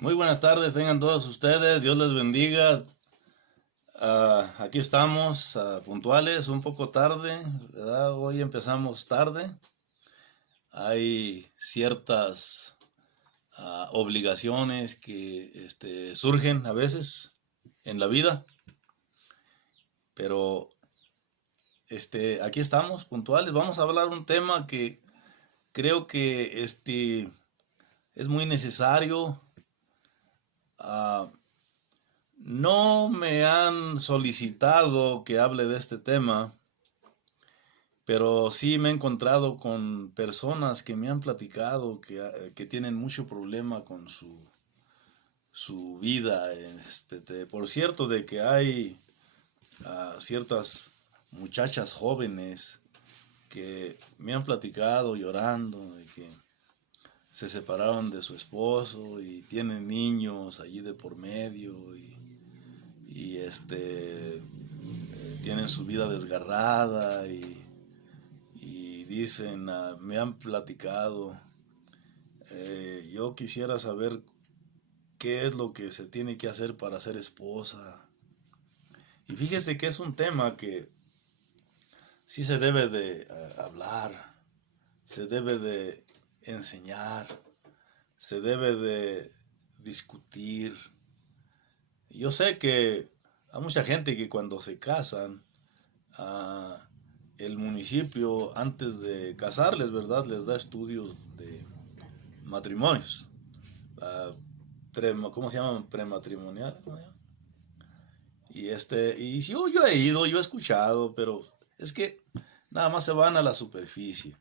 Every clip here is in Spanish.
Muy buenas tardes, tengan todos ustedes, Dios les bendiga. Aquí estamos puntuales, un poco tarde, ¿verdad? Hoy empezamos tarde. Hay ciertas obligaciones que surgen a veces en la vida, pero aquí estamos puntuales. Vamos a hablar un tema que creo que es muy necesario. No me han solicitado que hable de este tema, pero sí me he encontrado con personas que me han platicado que tienen mucho problema con su vida. Por cierto, de que hay ciertas muchachas jóvenes que me han platicado llorando de que se separaron de su esposo y tienen niños allí de por medio y tienen su vida desgarrada y dicen, me han platicado, yo quisiera saber qué es lo que se tiene que hacer para ser esposa. Y fíjese que es un tema que sí se debe de hablar, se debe de enseñar, se debe de discutir. Yo sé que hay mucha gente que cuando se casan, el municipio antes de casarles, ¿verdad?, les da estudios de matrimonios, ¿cómo se llaman? Prematrimonial, ¿no? Y yo he ido, yo he escuchado, pero es que nada más se van a la superficie.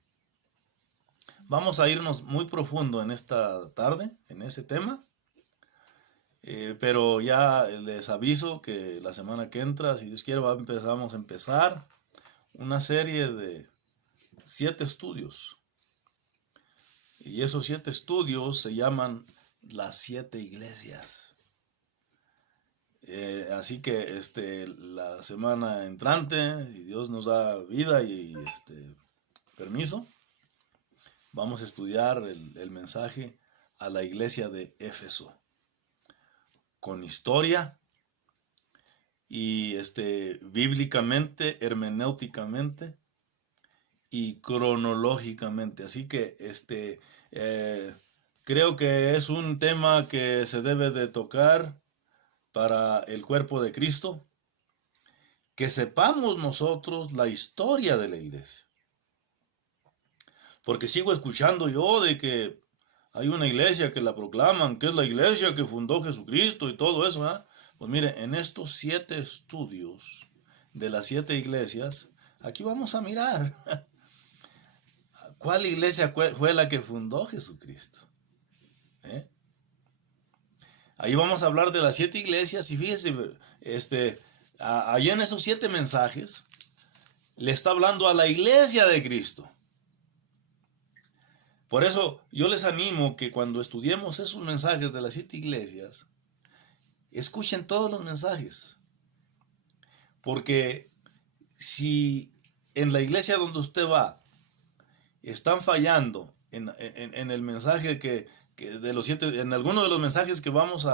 Vamos a irnos muy profundo en esta tarde, en ese tema. Pero ya les aviso que la semana que entra, si Dios quiere, vamos a empezar una serie de 7 estudios. Y esos 7 estudios se llaman las 7 iglesias. Así que la semana entrante, si Dios nos da vida y permiso, vamos a estudiar el mensaje a la iglesia de Éfeso, con historia y bíblicamente, hermenéuticamente y cronológicamente. Así que creo que es un tema que se debe de tocar para el cuerpo de Cristo, que sepamos nosotros la historia de la iglesia. Porque sigo escuchando yo de que hay una iglesia que la proclaman, que es la iglesia que fundó Jesucristo y todo eso, ¿verdad? Pues mire, en estos 7 estudios de las 7 iglesias, aquí vamos a mirar cuál iglesia fue la que fundó Jesucristo. Ahí vamos a hablar de las 7 iglesias y fíjese, allá en esos 7 mensajes le está hablando a la iglesia de Cristo. Por eso yo les animo que cuando estudiemos esos mensajes de las 7 iglesias, escuchen todos los mensajes. Porque si en la iglesia donde usted va están fallando en el mensaje que de los 7, en alguno de los mensajes que vamos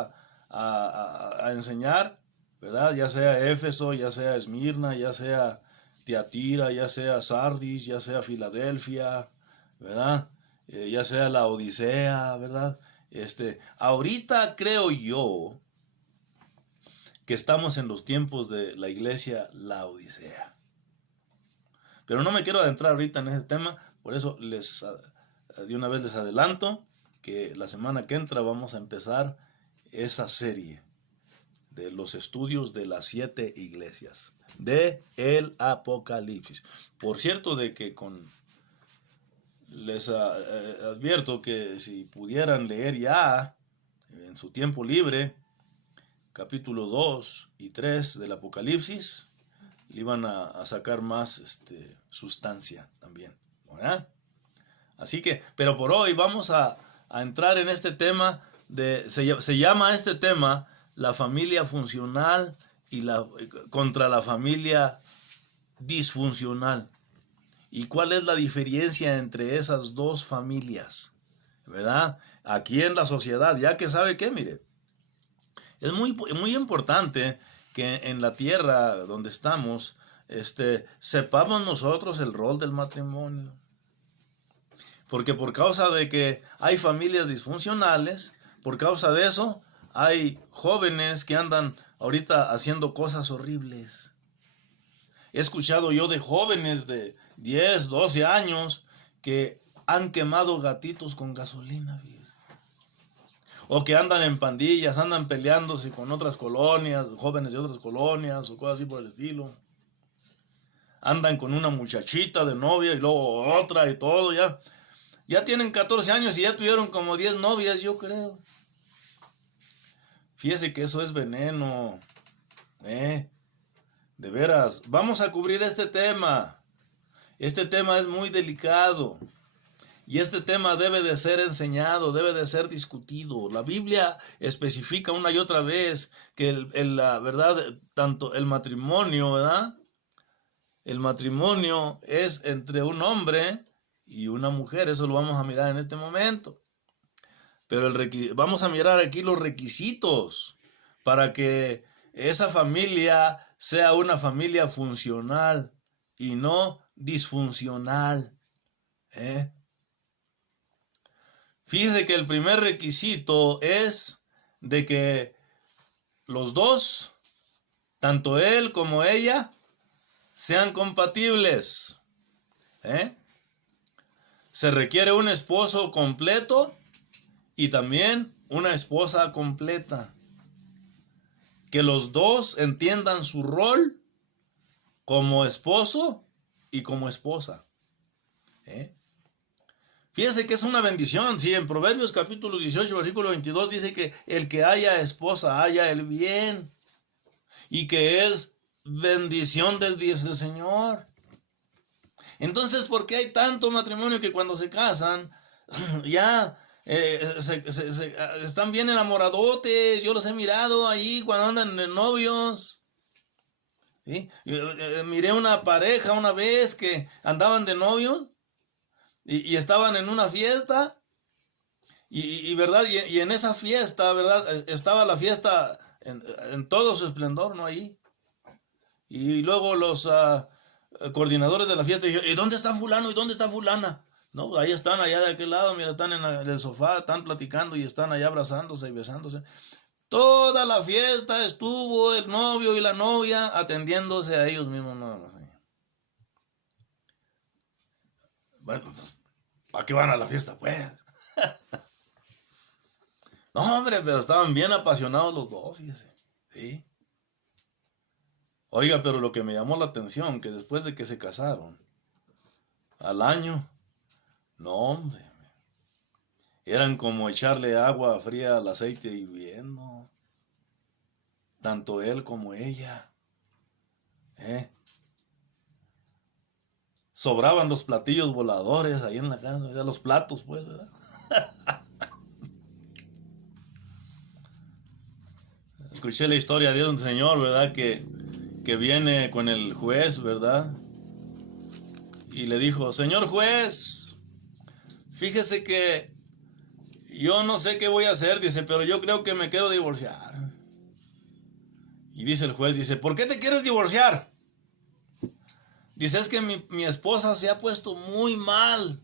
a enseñar, ¿verdad? Ya sea Éfeso, ya sea Esmirna, ya sea Tiatira, ya sea Sardis, ya sea Filadelfia, ¿verdad? Ya sea la Odisea, ¿verdad? Ahorita creo yo que estamos en los tiempos de la iglesia la Odisea. Pero no me quiero adentrar ahorita en ese tema, por eso de una vez les adelanto que la semana que entra vamos a empezar esa serie de los estudios de las 7 iglesias de el Apocalipsis. Por cierto, de que les advierto que si pudieran leer ya en su tiempo libre capítulo 2 y 3 del Apocalipsis, le iban a sacar más sustancia también, ¿verdad? Así que, pero por hoy vamos a entrar en este tema se llama este tema la familia funcional y contra la familia disfuncional. ¿Y cuál es la diferencia entre esas dos familias? ¿Verdad? Aquí en la sociedad, ya que sabe que, mire, es muy importante que en la tierra donde estamos, sepamos nosotros el rol del matrimonio. Porque por causa de que hay familias disfuncionales, por causa de eso, hay jóvenes que andan ahorita haciendo cosas horribles. He escuchado yo de jóvenes de 10, 12 años que han quemado gatitos con gasolina, fíjese. O que andan en pandillas, andan peleándose con otras colonias, jóvenes de otras colonias o cosas así por el estilo. Andan con una muchachita de novia y luego otra y todo, ya. Ya tienen 14 años y ya tuvieron como 10 novias, yo creo. Fíjese que eso es veneno. De veras, vamos a cubrir este tema. Este tema es muy delicado. Y este tema debe de ser enseñado, debe de ser discutido. La Biblia especifica una y otra vez que la verdad, tanto el matrimonio, ¿verdad? El matrimonio es entre un hombre y una mujer. Eso lo vamos a mirar en este momento. Pero vamos a mirar aquí los requisitos para que esa familia sea una familia funcional y no disfuncional. Fíjese que el primer requisito es de que los dos, tanto él como ella, sean compatibles. Se requiere un esposo completo y también una esposa completa. Que los dos entiendan su rol como esposo y como esposa. Fíjese que es una bendición. Sí, en Proverbios capítulo 18, versículo 22 dice que el que haya esposa haya el bien. Y que es bendición del Señor. Entonces, ¿por qué hay tanto matrimonio que cuando se casan ya están bien enamoradotes? Yo los he mirado ahí cuando andan de novios. ¿Sí? Miré una pareja una vez que andaban de novios y estaban en una fiesta ¿verdad? Y en esa fiesta, ¿verdad? Estaba la fiesta en todo su esplendor, ¿no? Ahí. Y luego los coordinadores de la fiesta dijeron, ¿y dónde está fulano? ¿Y dónde está fulana? No, ahí están, allá de aquel lado, mira, están en el sofá, están platicando y están allá abrazándose y besándose. Toda la fiesta estuvo el novio y la novia atendiéndose a ellos mismos nada más. Bueno, pues, ¿para qué van a la fiesta, pues? No, hombre, pero estaban bien apasionados los dos, fíjese. ¿Sí? Oiga, pero lo que me llamó la atención, que después de que se casaron, al año, no, hombre, eran como echarle agua fría al aceite hirviendo. Tanto él como ella. Sobraban los platillos voladores ahí en la casa, ¿verdad? Los platos, pues, ¿verdad? Escuché la historia de un señor, ¿verdad? Que viene con el juez, ¿verdad? Y le dijo, señor juez, fíjese que yo no sé qué voy a hacer, dice, pero yo creo que me quiero divorciar. Y dice el juez, dice, ¿por qué te quieres divorciar? Dice, es que mi esposa se ha puesto muy mal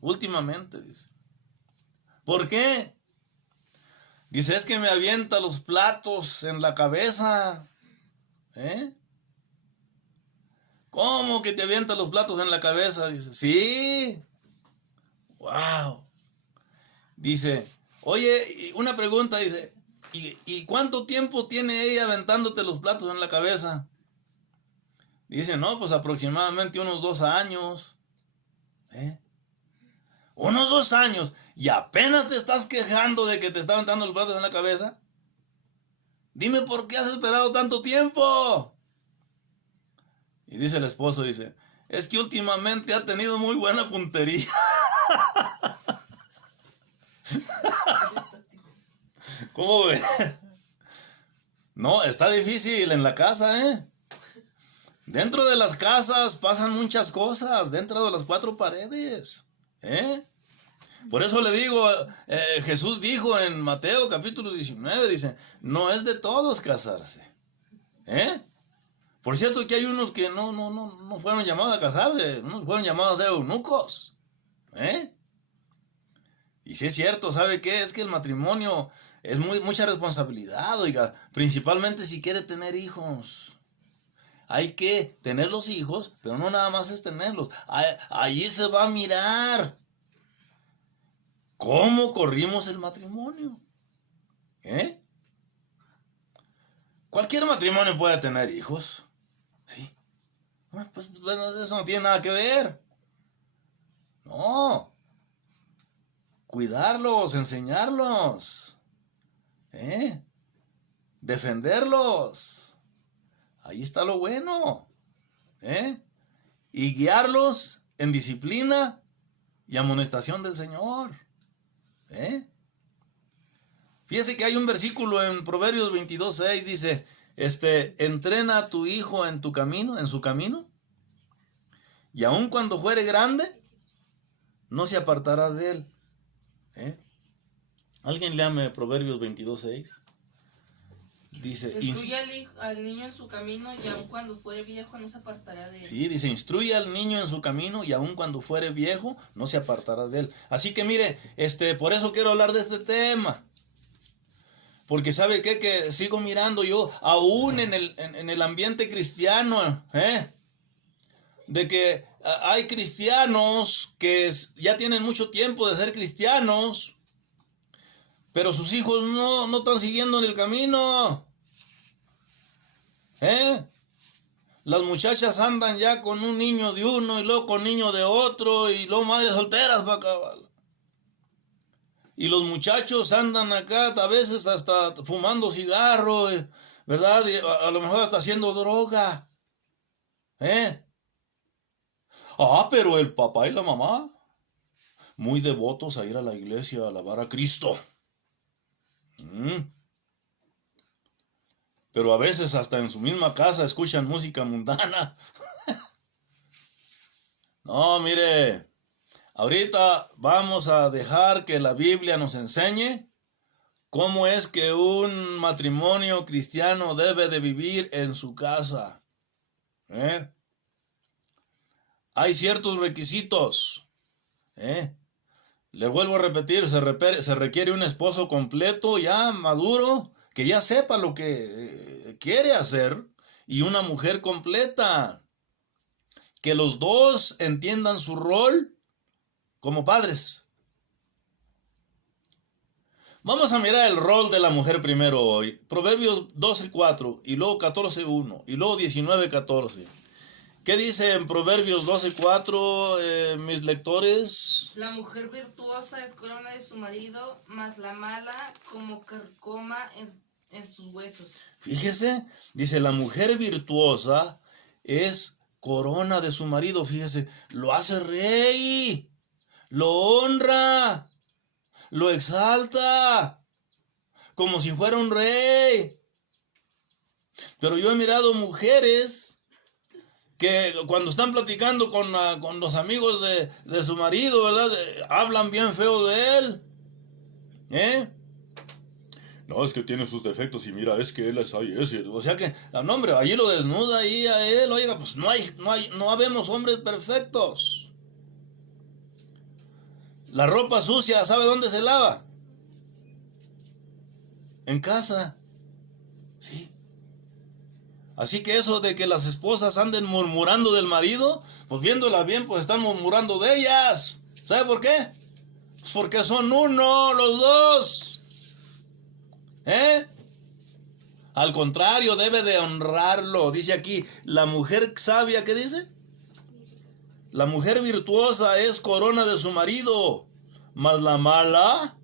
últimamente, dice. ¿Por qué? Dice, es que me avienta los platos en la cabeza. ¿Cómo que te avienta los platos en la cabeza? Dice, sí. Wow. Dice, oye, una pregunta, dice, ¿y cuánto tiempo tiene ella aventándote los platos en la cabeza? Dice, no, pues aproximadamente unos 2 años. Unos 2 años. Y apenas te estás quejando de que te está aventando los platos en la cabeza. Dime por qué has esperado tanto tiempo. Y dice el esposo, dice, es que últimamente ha tenido muy buena puntería. ¿Cómo ve? No, está difícil en la casa, Dentro de las casas pasan muchas cosas, dentro de las cuatro paredes. Por eso le digo, Jesús dijo en Mateo capítulo 19, dice, no es de todos casarse. Por cierto que hay unos que no fueron llamados a casarse, no fueron llamados a ser eunucos. Y si es cierto, ¿sabe qué? Es que el matrimonio es mucha responsabilidad, oiga, principalmente si quiere tener hijos. Hay que tener los hijos, pero no nada más es tenerlos. Allí se va a mirar cómo corrimos el matrimonio. Cualquier matrimonio puede tener hijos. Sí. Pues eso no tiene nada que ver. No. Cuidarlos, enseñarlos. Defenderlos. Ahí está lo bueno. Y guiarlos en disciplina y amonestación del Señor. Fíjese que hay un versículo en Proverbios 22:6, dice, entrena a tu hijo en su camino, y aun cuando fuere grande, no se apartará de él. ¿Alguien léame Proverbios 22:6? Dice, instruye al niño en su camino, y aun cuando fuere viejo no se apartará de él. Sí, dice, instruye al niño en su camino, y aun cuando fuere viejo no se apartará de él. Así que mire, por eso quiero hablar de este tema. Porque ¿sabe qué? Que sigo mirando yo, aún en el ambiente cristiano, de que hay cristianos que ya tienen mucho tiempo de ser cristianos, pero sus hijos no están siguiendo en el camino. Las muchachas andan ya con un niño de uno y luego con niño de otro y luego madres solteras para acabar. Y los muchachos andan acá a veces hasta fumando cigarro, ¿verdad? Y a lo mejor hasta haciendo droga. Pero el papá y la mamá, muy devotos a ir a la iglesia a alabar a Cristo. Pero a veces hasta en su misma casa escuchan música mundana. No, mire, ahorita vamos a dejar que la Biblia nos enseñe cómo es que un matrimonio cristiano debe de vivir en su casa. Hay ciertos requisitos. Le vuelvo a repetir, se requiere un esposo completo, ya maduro, que ya sepa lo que quiere hacer, y una mujer completa, que los dos entiendan su rol como padres. Vamos a mirar el rol de la mujer primero hoy. Proverbios 12:4, y luego 14:1, y luego 19:14. ¿Qué dice en Proverbios 12:4, mis lectores? La mujer virtuosa es corona de su marido, mas la mala como carcoma en sus huesos. Fíjese, dice, la mujer virtuosa es corona de su marido. Fíjese, lo hace rey, lo honra, lo exalta, como si fuera un rey. Pero yo he mirado mujeres que cuando están platicando con los amigos de su marido, ¿verdad? Hablan bien feo de él. No, es que tiene sus defectos y mira, es que él es ahí, o sea que, no hombre, allí lo desnuda ahí a él. Oiga, pues no habemos hombres perfectos. La ropa sucia, ¿sabe dónde se lava? En casa. Sí. Así que eso de que las esposas anden murmurando del marido, pues viéndola bien, pues están murmurando de ellas. ¿Sabe por qué? Pues porque son uno, los dos. Al contrario, debe de honrarlo. Dice aquí, la mujer sabia, ¿qué dice? La mujer virtuosa es corona de su marido, mas la mala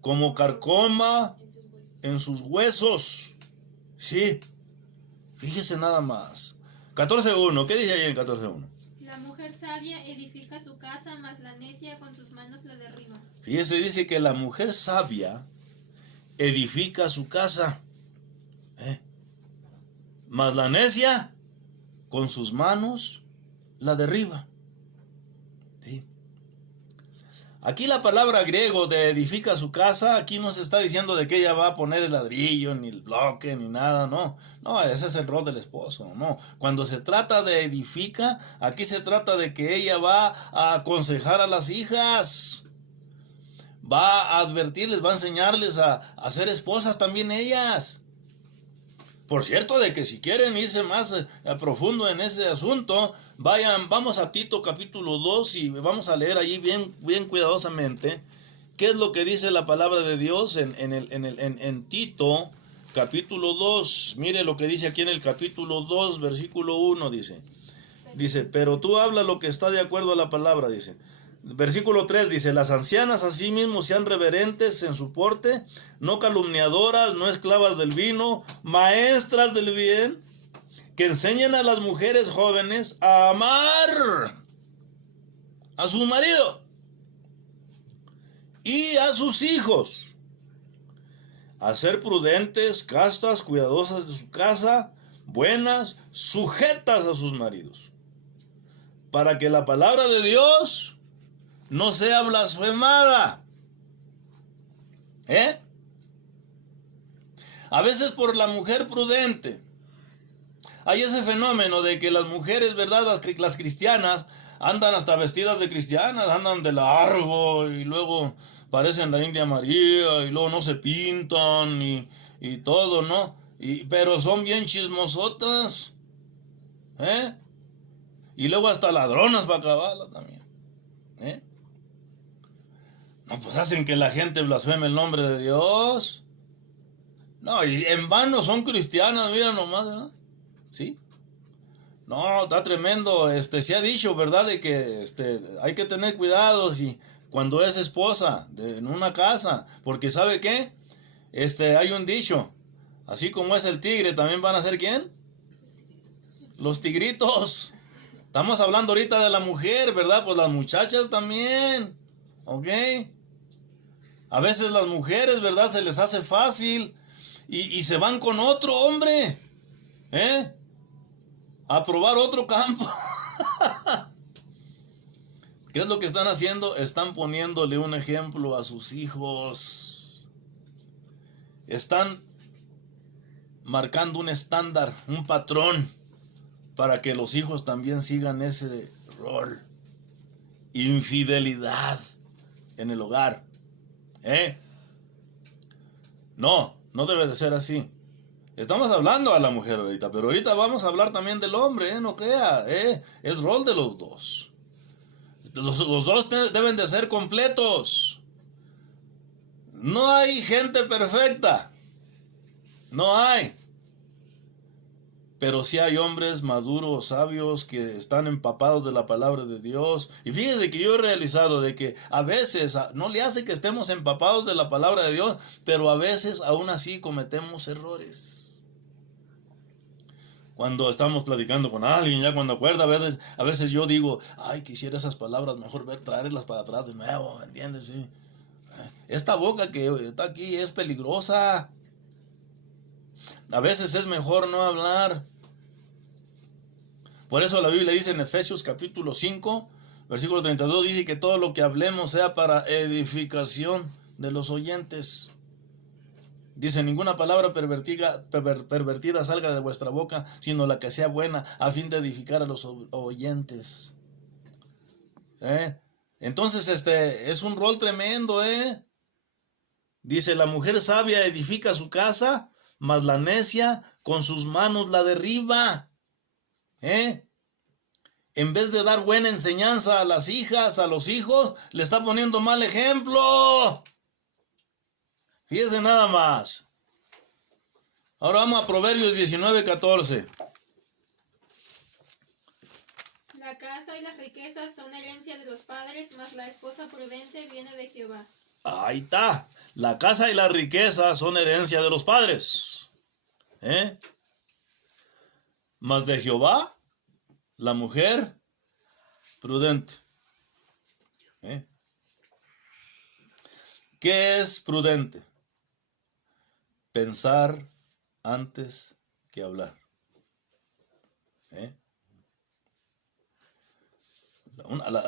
como carcoma en sus huesos. Sí. Fíjese nada más. 14:1. ¿Qué dice ahí en 14:1? La mujer sabia edifica su casa, mas la necia con sus manos la derriba. Fíjese, dice que la mujer sabia edifica su casa, mas la necia con sus manos la derriba. ¿Sí? Aquí la palabra griego de edifica su casa, aquí no se está diciendo de que ella va a poner el ladrillo, ni el bloque, ni nada, no. No, ese es el rol del esposo, no. Cuando se trata de edifica, aquí se trata de que ella va a aconsejar a las hijas, va a advertirles, va a enseñarles a ser esposas también ellas. Por cierto, de que si quieren irse más profundo en ese asunto, vamos a Tito capítulo 2 y vamos a leer allí bien cuidadosamente qué es lo que dice la palabra de Dios en Tito capítulo 2. Mire lo que dice aquí en el capítulo 2, versículo 1, dice, pero tú habla lo que está de acuerdo a la palabra, dice. Versículo 3 dice, las ancianas asimismo sean reverentes en su porte, no calumniadoras, no esclavas del vino, maestras del bien, que enseñen a las mujeres jóvenes a amar a su marido y a sus hijos, a ser prudentes, castas, cuidadosas de su casa, buenas, sujetas a sus maridos, para que la palabra de Dios no sea blasfemada. A veces por la mujer prudente hay ese fenómeno de que las mujeres, ¿verdad? Las cristianas andan hasta vestidas de cristianas, andan de largo y luego parecen la India María y luego no se pintan y todo, ¿no? Pero son bien chismosotas, y luego hasta ladronas para acabarla también, No, pues hacen que la gente blasfeme el nombre de Dios. No, y en vano son cristianas, mira nomás, ¿verdad? ¿Sí? No, está tremendo. Se ha dicho, ¿verdad? De que hay que tener cuidado si cuando es esposa en una casa. Porque ¿sabe qué? Hay un dicho. Así como es el tigre, también van a ser ¿quién? Los tigritos. Estamos hablando ahorita de la mujer, ¿verdad? Pues las muchachas también. ¿Ok? A veces las mujeres, ¿verdad? Se les hace fácil y se van con otro hombre, a probar otro campo. ¿Qué es lo que están haciendo? Están poniéndole un ejemplo a sus hijos. Están marcando un estándar, un patrón, para que los hijos también sigan ese rol. Infidelidad en el hogar. No debe de ser así. Estamos hablando a la mujer ahorita, pero ahorita vamos a hablar también del hombre, no crea, es rol de los dos. Los dos deben de ser completos. No hay gente perfecta, no hay. Pero sí hay hombres maduros, sabios, que están empapados de la palabra de Dios. Y fíjese que yo he realizado de que a veces no le hace que estemos empapados de la palabra de Dios, pero a veces aún así cometemos errores. Cuando estamos platicando con alguien, ya cuando acuerda, a veces yo digo, ay, quisiera esas palabras, mejor traerlas para atrás de nuevo, ¿me entiendes? Sí. Esta boca que está aquí es peligrosa. A veces es mejor no hablar. Por eso la Biblia dice en Efesios capítulo 5, versículo 32, dice que todo lo que hablemos sea para edificación de los oyentes. Dice, ninguna palabra pervertida salga de vuestra boca, sino la que sea buena, a fin de edificar a los oyentes. Entonces, es un rol tremendo, Dice, la mujer sabia edifica su casa, mas la necia con sus manos la derriba. En vez de dar buena enseñanza a las hijas, a los hijos, le está poniendo mal ejemplo. Fíjese nada más. Ahora vamos a Proverbios 19:14. La casa y las riquezas son herencia de los padres, mas la esposa prudente viene de Jehová. Ahí está. La casa y la riqueza son herencia de los padres. Mas de Jehová, la mujer prudente. ¿Qué es prudente? Pensar antes que hablar.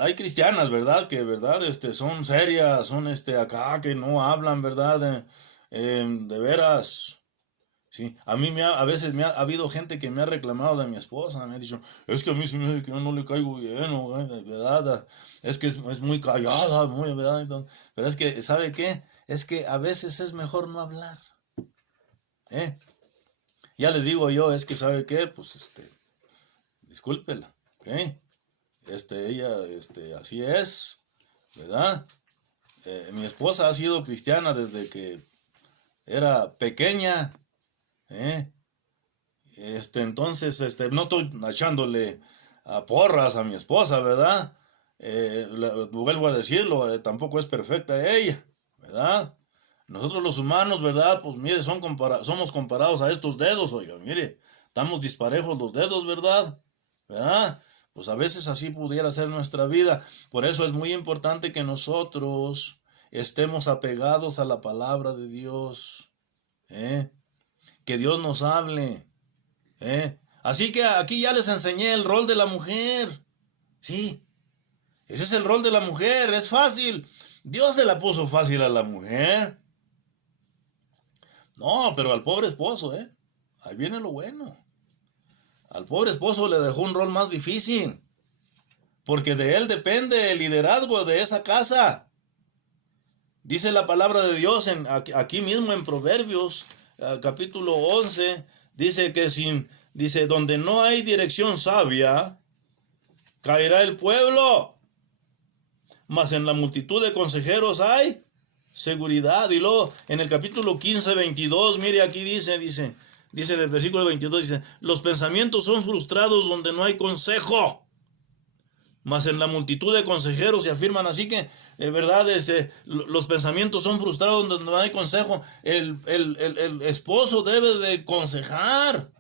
Hay cristianas, ¿verdad? Que, ¿verdad? Son serias, son acá que no hablan, ¿verdad? De veras. Sí, a mí a veces ha habido gente que me ha reclamado de mi esposa, me ha dicho, es que a mí se me hace que yo no le caigo bien, ¿verdad? Es que es muy callada, muy, ¿verdad? Entonces, pero es que, ¿sabe qué? Es que a veces es mejor no hablar, ¿eh? Ya les digo yo, es que, ¿sabe qué? Pues, discúlpela, ¿ok? Ella, así es, ¿verdad? Mi esposa ha sido cristiana desde que era pequeña, entonces, no estoy echándole a porras a mi esposa, ¿verdad? Vuelvo a decirlo, tampoco es perfecta ella, ¿verdad? Nosotros los humanos, ¿verdad? Pues mire, somos comparados a estos dedos, oiga, mire, estamos disparejos los dedos, ¿verdad? ¿Verdad? Pues a veces así pudiera ser nuestra vida. Por eso es muy importante que nosotros estemos apegados a la palabra de Dios, que Dios nos hable, Así que aquí ya les enseñé el rol de la mujer, sí, ese es el rol de la mujer, es fácil, Dios se la puso fácil a la mujer. No, pero al pobre esposo, ahí viene lo bueno. Al pobre esposo le dejó un rol más difícil, porque de él depende el liderazgo de esa casa. Dice la palabra de Dios aquí mismo en Proverbios, capítulo 11, dice que donde no hay dirección sabia, caerá el pueblo, mas en la multitud de consejeros hay seguridad. Y luego en el capítulo 15, 22, mire aquí dice en el versículo 22, dice, los pensamientos son frustrados donde no hay consejo, mas en la multitud de consejeros se afirman. Así que, verdad, los pensamientos son frustrados donde no hay consejo. El esposo debe de aconsejar,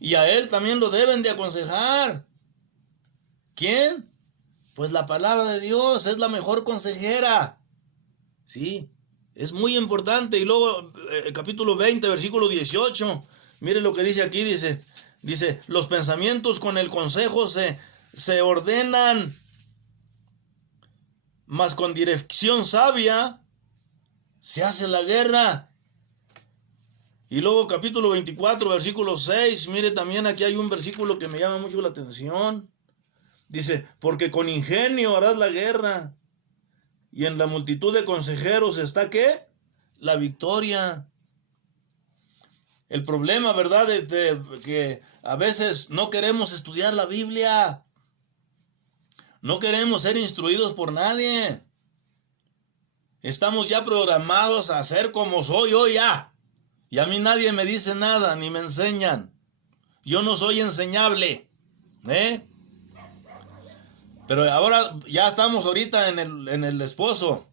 y a él también lo deben de aconsejar. ¿Quién? Pues la palabra de Dios es la mejor consejera, sí. Es muy importante. Y luego, capítulo 20, versículo 18. Mire lo que dice aquí. Dice, los pensamientos con el consejo se ordenan, mas con dirección sabia se hace la guerra. Y luego, capítulo 24, versículo 6. Mire, también aquí hay un versículo que me llama mucho la atención. Dice, porque con ingenio harás la guerra, y en la multitud de consejeros está, ¿qué? La victoria. El problema, ¿verdad? Es que a veces no queremos estudiar la Biblia. No queremos ser instruidos por nadie. Estamos ya programados a ser como soy yo ya. Y a mí nadie me dice nada, ni me enseñan. Yo no soy enseñable, Pero ahora ya estamos ahorita en el esposo.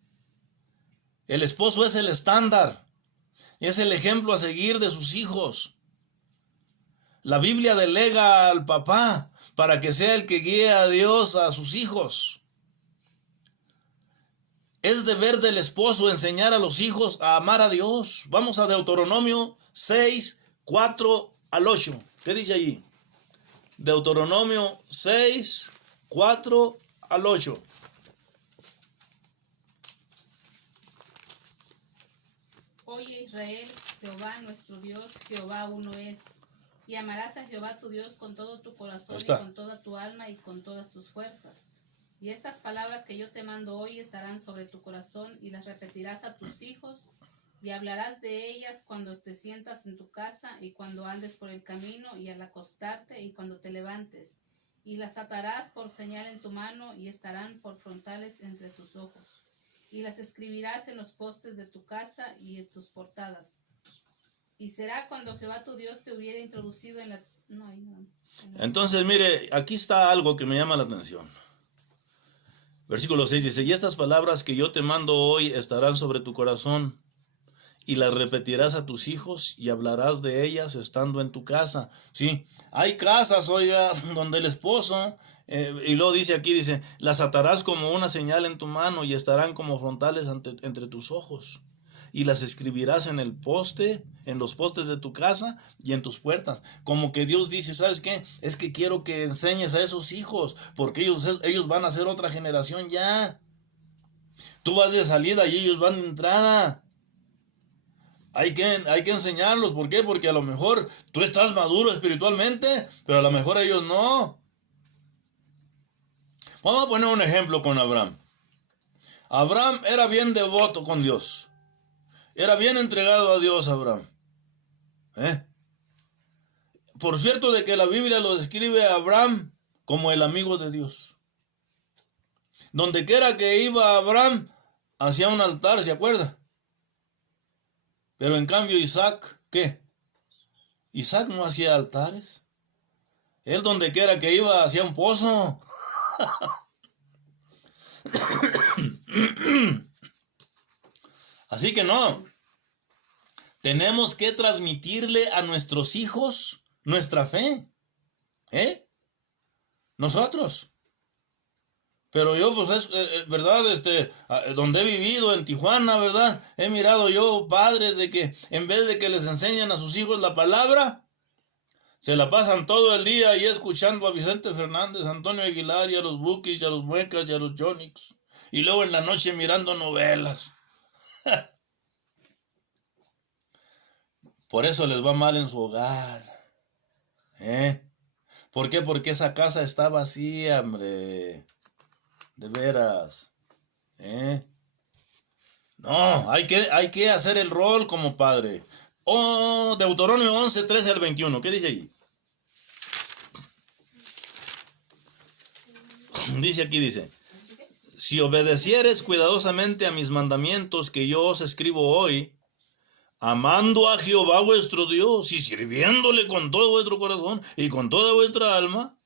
El esposo es el estándar. Es el ejemplo a seguir de sus hijos. La Biblia delega al papá para que sea el que guíe a Dios a sus hijos. Es deber del esposo enseñar a los hijos a amar a Dios. Vamos a Deuteronomio 6, 4 al 8. ¿Qué dice allí? Deuteronomio 6, 4 al 8. Oye Israel, Jehová nuestro Dios, Jehová uno es. Y amarás a Jehová tu Dios con todo tu corazón y con toda tu alma y con todas tus fuerzas. Y estas palabras que yo te mando hoy estarán sobre tu corazón y las repetirás a tus hijos y hablarás de ellas cuando te sientas en tu casa y cuando andes por el camino y al acostarte y cuando te levantes. Y las atarás por señal en tu mano y estarán por frontales entre tus ojos. Y las escribirás en los postes de tu casa y en tus portadas. Y será cuando Jehová tu Dios te hubiera introducido en la... No, ahí no. Entonces, mire, aquí está algo que me llama la atención. Versículo 6 dice, y estas palabras que yo te mando hoy estarán sobre tu corazón, y las repetirás a tus hijos, y hablarás de ellas estando en tu casa. Sí, hay casas, oiga, donde el esposo, y luego dice aquí, dice, las atarás como una señal en tu mano, y estarán como frontales entre tus ojos. y las escribirás en el poste, en los postes de tu casa y en tus puertas. Como que Dios dice, ¿sabes qué? Es que quiero que enseñes a esos hijos, porque ellos van a ser otra generación ya. Tú vas de salida y ellos van de entrada. Hay que enseñarlos. ¿Por qué? Porque a lo mejor tú estás maduro espiritualmente, pero a lo mejor ellos no. Vamos a poner un ejemplo con Abraham. Abraham era bien devoto con Dios. Era bien entregado a Dios, Abraham. Por cierto de que la Biblia lo describe a Abraham como el amigo de Dios. Donde quiera que iba Abraham, hacía un altar, ¿se acuerda? Pero en cambio Isaac, ¿qué? Isaac no hacía altares. Él donde quiera que iba, hacía un pozo. Así que no. Tenemos que transmitirle a nuestros hijos nuestra fe. Nosotros. Pero yo, pues es verdad, donde he vivido en Tijuana, ¿verdad? He mirado yo padres de que en vez de que les enseñan a sus hijos la palabra, se la pasan todo el día ahí escuchando a Vicente Fernández, a Antonio Aguilar y a los Bukis y a los Muecas y a los Jonix. Y luego en la noche mirando novelas. Por eso les va mal en su hogar. ¿Por qué? Porque esa casa está vacía, hombre. De veras. No, hay que hacer el rol como padre. Deuteronomio 11, 13 al 21. ¿Qué dice ahí? Dice, si obedecieres cuidadosamente a mis mandamientos que yo os escribo hoy, amando a Jehová vuestro Dios y sirviéndole con todo vuestro corazón y con toda vuestra alma,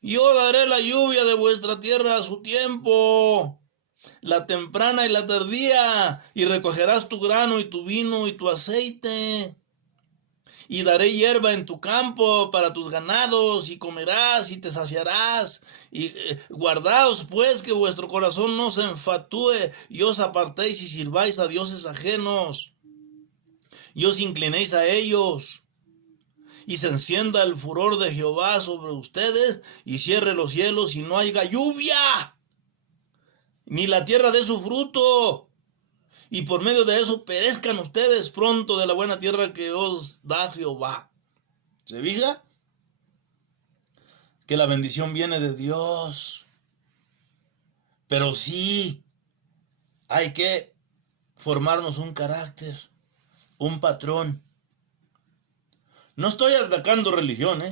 yo daré la lluvia de vuestra tierra a su tiempo, la temprana y la tardía, y recogerás tu grano y tu vino y tu aceite. Y daré hierba en tu campo para tus ganados, y comerás y te saciarás. Y guardaos pues que vuestro corazón no se enfatúe, y os apartéis y sirváis a dioses ajenos, y os inclinéis a ellos. Y se encienda el furor de Jehová sobre ustedes, y cierre los cielos y no haya lluvia, ni la tierra dé su fruto, y por medio de eso perezcan ustedes pronto de la buena tierra que os da Jehová. ¿Se fija? Que la bendición viene de Dios. Pero sí, hay que formarnos un carácter, un patrón. No estoy atacando religión,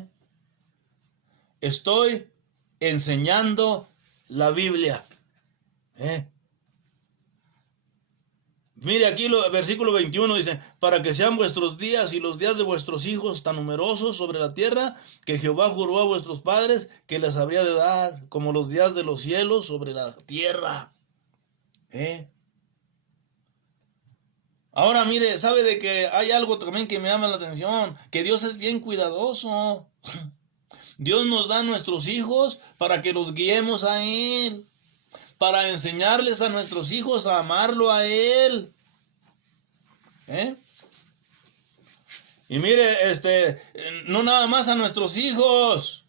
Estoy enseñando la Biblia. Mire aquí el versículo 21 dice, para que sean vuestros días y los días de vuestros hijos tan numerosos sobre la tierra, que Jehová juró a vuestros padres que les habría de dar, como los días de los cielos sobre la tierra. Ahora mire, sabe de que hay algo también que me llama la atención, que Dios es bien cuidadoso. Dios nos da a nuestros hijos para que los guiemos a Él, para enseñarles a nuestros hijos a amarlo a Él. Y mire, no nada más a nuestros hijos.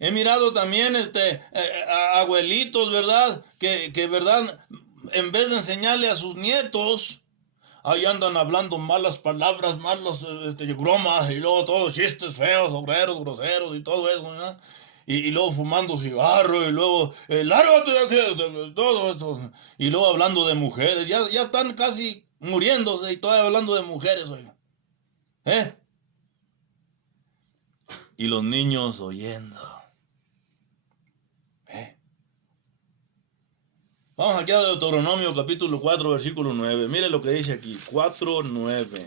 He mirado también a abuelitos, ¿verdad? Que verdad, en vez de enseñarle a sus nietos, ahí andan hablando malas palabras, malas bromas, y luego todos chistes feos, obreros, groseros y todo eso, ¿verdad? Y luego fumando cigarro, y luego, lárgate de aquí, todo esto. Y luego hablando de mujeres, ya están casi muriéndose y todavía hablando de mujeres, oiga. Y los niños oyendo. Vamos aquí a Deuteronomio capítulo 4, versículo 9. Mire lo que dice aquí, 4:9.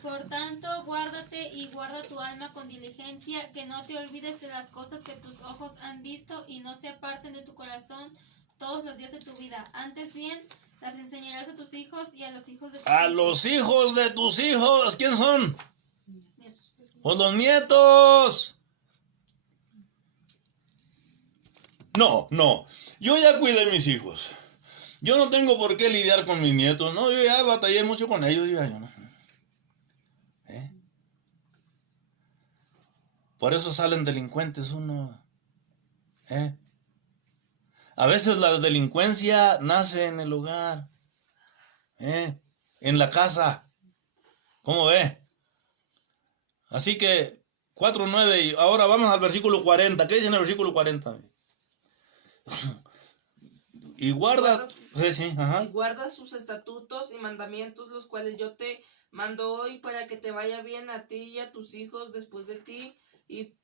Por tanto, guárdate y guarda tu alma con diligencia, que no te olvides de las cosas que tus ojos han visto y no se aparten de tu corazón todos los días de tu vida. Antes bien, las enseñarás a tus hijos y a los hijos de tus hijos. A los hijos de tus hijos, ¿quién son? Pues los nietos. No, yo ya cuidé a mis hijos. Yo no tengo por qué lidiar con mis nietos, no, yo ya batallé mucho con ellos, ya yo no. Por eso salen delincuentes uno. A veces la delincuencia nace en el hogar, en la casa. ¿Cómo ve? Así que 4:9, y ahora vamos al versículo 40. ¿Qué dice en el versículo 40? Y guarda, y guarda sus estatutos y mandamientos, los cuales yo te mando hoy, para que te vaya bien a ti y a tus hijos después de ti, y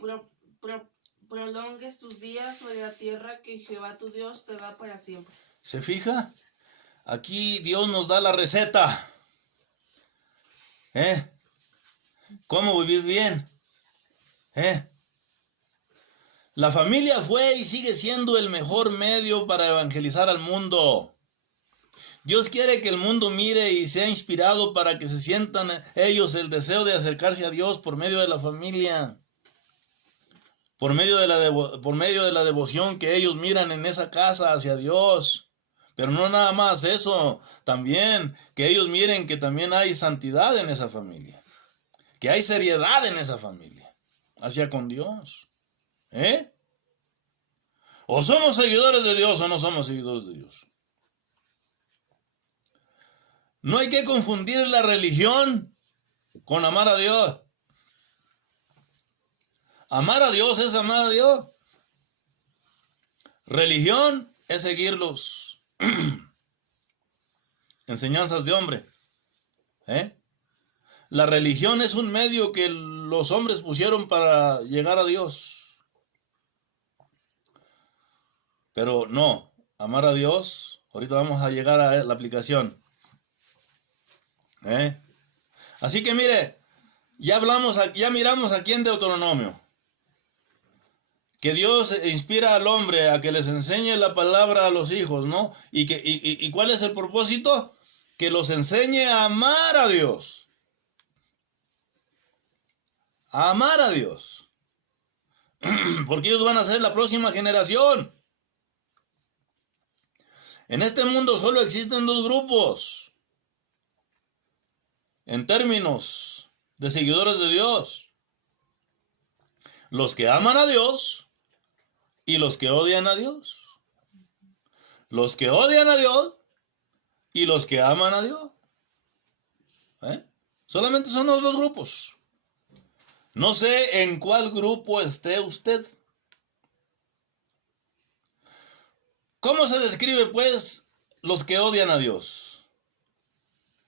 prolongues tus días sobre la tierra que Jehová tu Dios te da para siempre. ¿Se fija? Aquí Dios nos da la receta. ¿Cómo vivir bien? La familia fue y sigue siendo el mejor medio para evangelizar al mundo. Dios quiere que el mundo mire y sea inspirado para que se sientan ellos el deseo de acercarse a Dios por medio de la familia. Por medio de la devoción que ellos miran en esa casa hacia Dios. Pero no nada más eso, también que ellos miren que también hay santidad en esa familia. Que hay seriedad en esa familia hacia con Dios. O somos seguidores de Dios o no somos seguidores de Dios. No hay que confundir la religión con amar a Dios. Amar a Dios es amar a Dios. Religión es seguir los enseñanzas de hombre. La religión es un medio que los hombres pusieron para llegar a Dios. Pero no, amar a Dios, ahorita vamos a llegar a la aplicación. Así que mire, ya miramos aquí en Deuteronomio que Dios inspira al hombre a que les enseñe la palabra a los hijos, ¿no? ¿Y cuál es el propósito? Que los enseñe a amar a Dios. A amar a Dios. Porque ellos van a ser la próxima generación. En este mundo solo existen dos grupos en términos de seguidores de Dios: los que aman a Dios y los que odian a Dios. Los que odian a Dios y los que aman a Dios. Solamente son los dos grupos. No sé en cuál grupo esté usted. ¿Cómo se describe, pues, los que odian a Dios?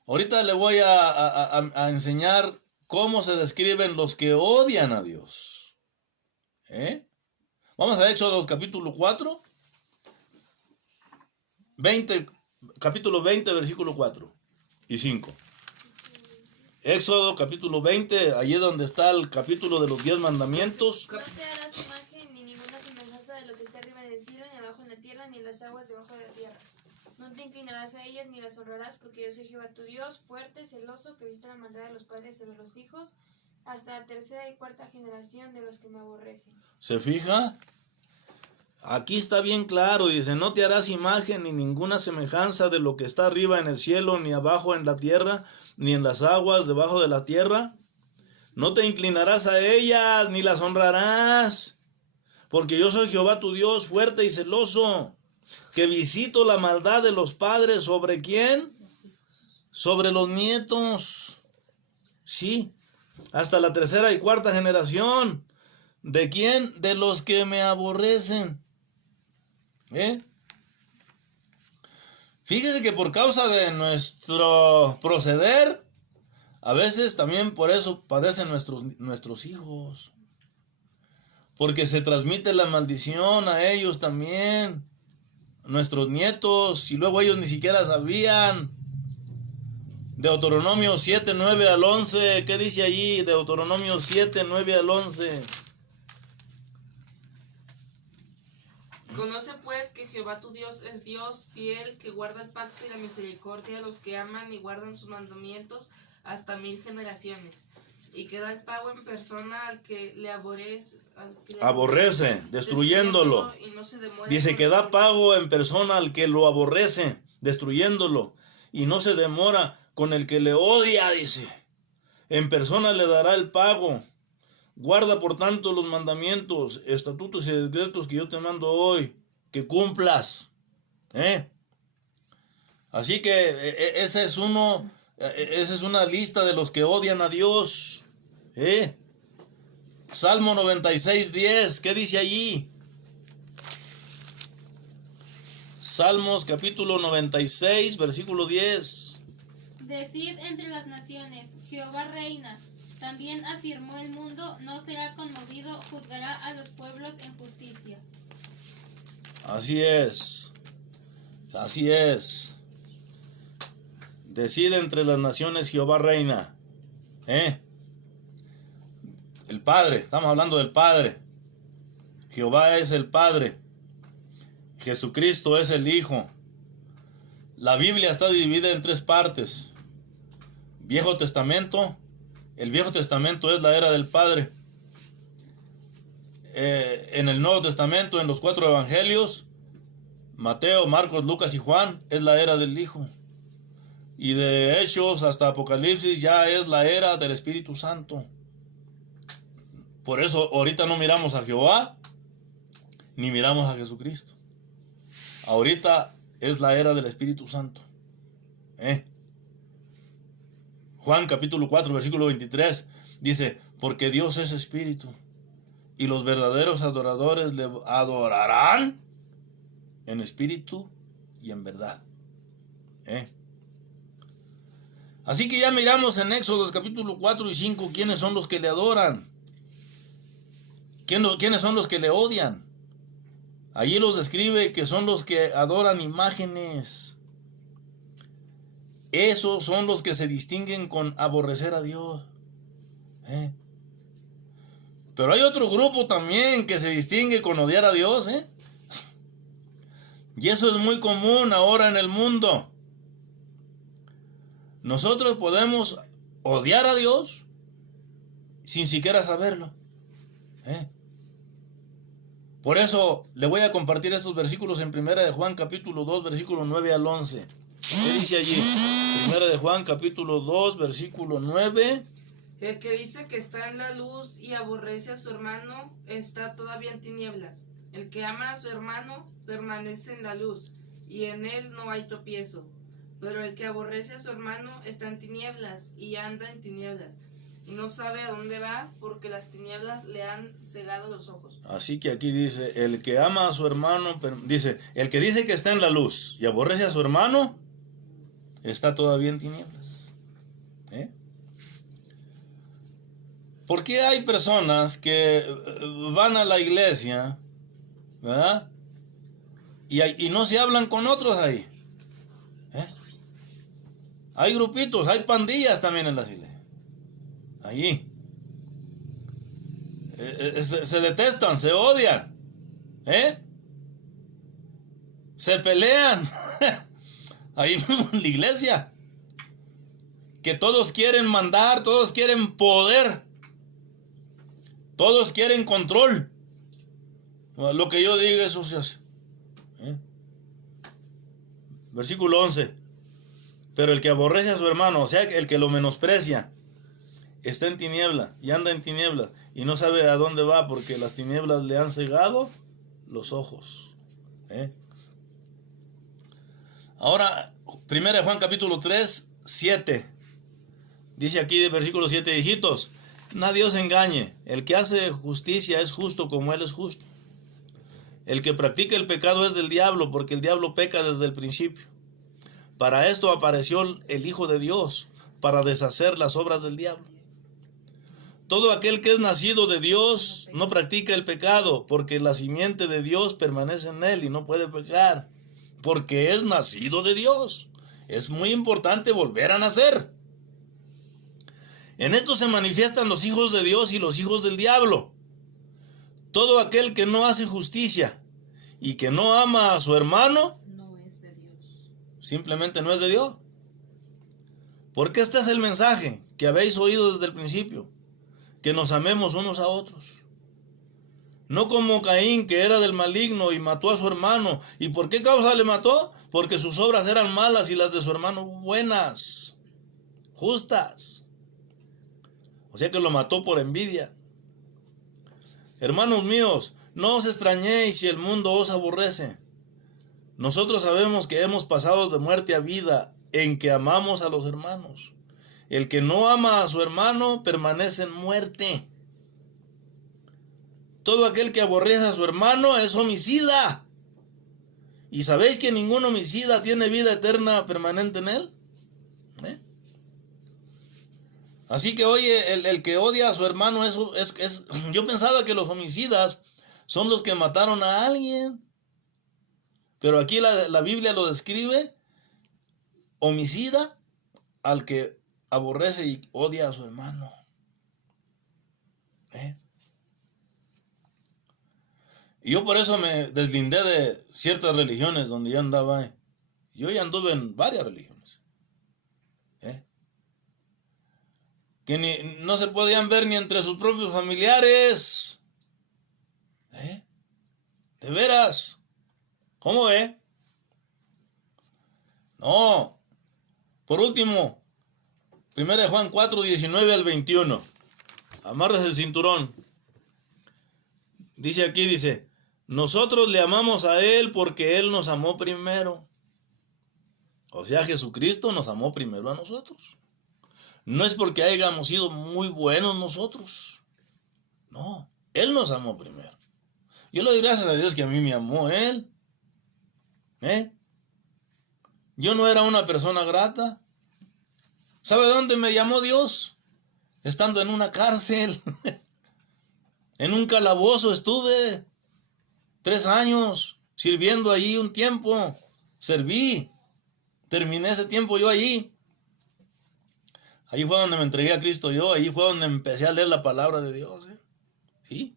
Ahorita le voy a enseñar cómo se describen los que odian a Dios. Vamos a Éxodo capítulo 4, capítulo 20, versículo 4 y 5. Éxodo capítulo 20, allí es donde está el capítulo de los 10 mandamientos. No te harás imagen ni ninguna semejanza de lo que está arriba del cielo, ni abajo en la tierra, ni en las aguas debajo de la tierra. No te inclinarás a ellas ni las honrarás, porque yo soy Jehová tu Dios, fuerte, celoso, que viste la maldad de los padres sobre los hijos, hasta la tercera y cuarta generación de los que me aborrecen. ¿Se fija? Aquí está bien claro, dice: no te harás imagen ni ninguna semejanza de lo que está arriba en el cielo, ni abajo en la tierra, ni en las aguas debajo de la tierra. No te inclinarás a ellas, ni las honrarás, porque yo soy Jehová tu Dios, fuerte y celoso, que visito la maldad de los padres. ¿Sobre quién? Sobre los nietos. Sí, hasta la tercera y cuarta generación. ¿De quién? De los que me aborrecen. Fíjese que por causa de nuestro proceder, a veces también por eso padecen nuestros hijos. Porque se transmite la maldición a ellos también, nuestros nietos, y luego ellos ni siquiera sabían. Deuteronomio 7, 9 al 11, ¿qué dice allí? Deuteronomio 7, 9 al 11. Conoce pues que Jehová tu Dios es Dios fiel, que guarda el pacto y la misericordia a los que aman y guardan sus mandamientos hasta 1000 generaciones, y que da el pago en persona al que le aborrece, destruyéndolo. Y no se demora. Dice que da pago en persona al que lo aborrece, destruyéndolo. Y no se demora con el que le odia, dice. En persona le dará el pago. Guarda por tanto los mandamientos, estatutos y decretos que yo te mando hoy, que cumplas. Así que esa es una lista de los que odian a Dios. Salmo 96:10, ¿qué dice allí? Salmos capítulo 96, versículo 10. Decid entre las naciones, Jehová reina. También afirmó el mundo, no será conmovido, juzgará a los pueblos en justicia. Así es. Así es. Decid entre las naciones, Jehová reina. El Padre, estamos hablando del Padre. Jehová es el Padre. Jesucristo es el Hijo. La Biblia está dividida en 3 partes. Viejo Testamento. El Viejo Testamento es la era del Padre. En el Nuevo Testamento, en los 4 evangelios, Mateo, Marcos, Lucas y Juan, es la era del Hijo. Y de Hechos hasta Apocalipsis ya es la era del Espíritu Santo. Por eso ahorita no miramos a Jehová, ni miramos a Jesucristo. Ahorita es la era del Espíritu Santo. Juan capítulo 4, versículo 23, dice, porque Dios es Espíritu, y los verdaderos adoradores le adorarán en espíritu y en verdad. Así que ya miramos en Éxodo capítulo 4 y 5 quiénes son los que le adoran, quiénes son los que le odian. Allí los describe que son los que adoran imágenes. Esos son los que se distinguen con aborrecer a Dios. Pero hay otro grupo también que se distingue con odiar a Dios. Y eso es muy común ahora en el mundo. Nosotros podemos odiar a Dios sin siquiera saberlo. Por eso le voy a compartir estos versículos en 1 de Juan capítulo 2, versículo 9 al 11. ¿Qué dice allí? 1 de Juan capítulo 2, versículo 9. El que dice que está en la luz y aborrece a su hermano está todavía en tinieblas. El que ama a su hermano permanece en la luz, y en él no hay tropiezo. Pero el que aborrece a su hermano está en tinieblas y anda en tinieblas, y no sabe a dónde va, porque las tinieblas le han cegado los ojos. Así que aquí dice, el que ama a su hermano, dice, el que dice que está en la luz y aborrece a su hermano, está todavía en tinieblas. ¿Por qué hay personas que van a la iglesia, ¿verdad? Y no se hablan con otros ahí? Hay grupitos, hay pandillas también en las iglesias. Allí. Se detestan, se odian. Se pelean. Ahí mismo en la iglesia. Que todos quieren mandar, todos quieren poder. Todos quieren control. Lo que yo diga, eso se hace. Versículo 11. Pero el que aborrece a su hermano, o sea, el que lo menosprecia, está en tiniebla y anda en tinieblas y no sabe a dónde va porque las tinieblas le han cegado los ojos. Ahora, 1 Juan capítulo 3, 7. Dice aquí de versículo 7, hijitos, nadie os engañe, el que hace justicia es justo como él es justo. El que practica el pecado es del diablo, porque el diablo peca desde el principio. Para esto apareció el Hijo de Dios, para deshacer las obras del diablo. Todo aquel que es nacido de Dios no practica el pecado, porque la simiente de Dios permanece en él y no puede pecar, porque es nacido de Dios. Es muy importante volver a nacer. En esto se manifiestan los hijos de Dios y los hijos del diablo. Todo aquel que no hace justicia y que no ama a su hermano, no es de Dios. Simplemente no es de Dios. Porque este es el mensaje que habéis oído desde el principio, que nos amemos unos a otros. No como Caín, que era del maligno y mató a su hermano. ¿Y por qué causa le mató? Porque sus obras eran malas y las de su hermano buenas, justas. O sea que lo mató por envidia. Hermanos míos, no os extrañéis si el mundo os aborrece. Nosotros sabemos que hemos pasado de muerte a vida en que amamos a los hermanos. El que no ama a su hermano permanece en muerte. Todo aquel que aborrece a su hermano es homicida. ¿Y sabéis que ningún homicida tiene vida eterna permanente en él? Así que oye, el que odia a su hermano, yo pensaba que los homicidas son los que mataron a alguien. Pero aquí la Biblia lo describe: homicida al que aborrece y odia a su hermano. Y yo por eso me deslindé de ciertas religiones donde yo andaba. Yo ya anduve en varias religiones. Que no se podían ver ni entre sus propios familiares. ¿De veras? ¿Cómo ve? No. Por último, 1 Juan 4, 19 al 21. Amarres el cinturón. Dice aquí, nosotros le amamos a Él porque Él nos amó primero. O sea, Jesucristo nos amó primero a nosotros. No es porque hayamos sido muy buenos nosotros. No, Él nos amó primero. Yo le doy gracias a Dios que a mí me amó Él. Yo no era una persona grata. ¿Sabe dónde me llamó Dios? Estando en una cárcel. En un calabozo estuve 3 años sirviendo allí un tiempo. Serví. Terminé ese tiempo yo allí. Ahí fue donde me entregué a Cristo yo. Ahí fue donde empecé a leer la palabra de Dios. Sí.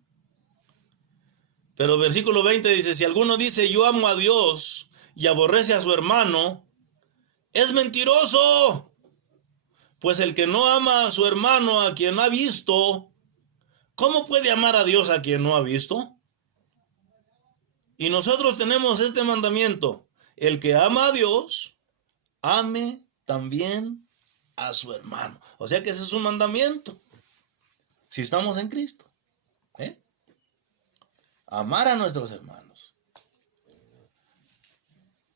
Pero versículo 20 dice, si alguno dice yo amo a Dios y aborrece a su hermano, es mentiroso. Pues el que no ama a su hermano a quien ha visto, ¿cómo puede amar a Dios a quien no ha visto? Y nosotros tenemos este mandamiento: el que ama a Dios, ame también a su hermano. O sea que ese es un mandamiento, si estamos en Cristo. Amar a nuestros hermanos.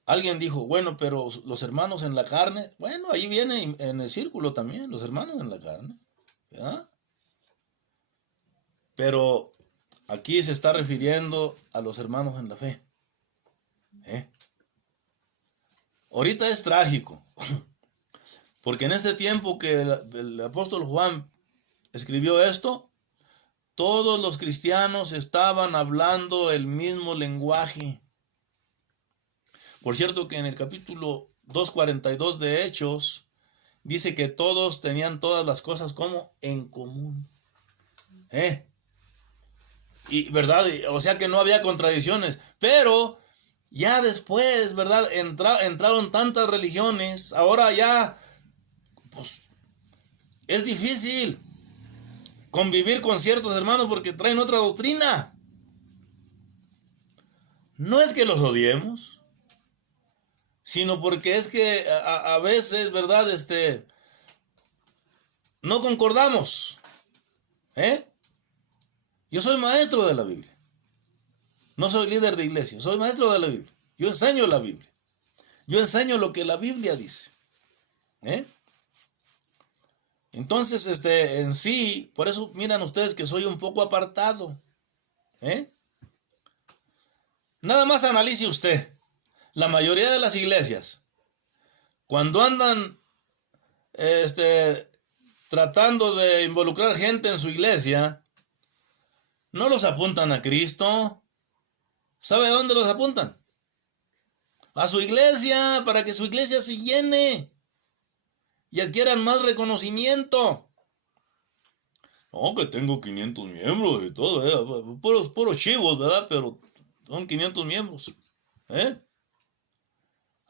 Alguien dijo, bueno, pero los hermanos en la carne, bueno, ahí viene en el círculo también, los hermanos en la carne, ¿verdad? Pero aquí se está refiriendo a los hermanos en la fe. Ahorita es trágico, porque en este tiempo que el apóstol Juan escribió esto, todos los cristianos estaban hablando el mismo lenguaje. Por cierto que en el capítulo 2:42 de Hechos, dice que todos tenían todas las cosas como en común. Y verdad, o sea que no había contradicciones, pero ya después, verdad, entraron tantas religiones, ahora ya, pues, es difícil convivir con ciertos hermanos porque traen otra doctrina. No es que los odiemos, sino porque es que a veces, verdad, no concordamos. Yo soy maestro de la Biblia. No soy líder de iglesia, soy maestro de la Biblia. Yo enseño la Biblia. Yo enseño lo que la Biblia dice. Entonces, en sí, por eso miran ustedes que soy un poco apartado. Nada más analice usted. La mayoría de las iglesias, cuando andan tratando de involucrar gente en su iglesia, no los apuntan a Cristo. ¿Sabe a dónde los apuntan? A su iglesia, para que su iglesia se llene y adquieran más reconocimiento. No, que tengo 500 miembros y todo, puros chivos, ¿verdad? Pero son 500 miembros.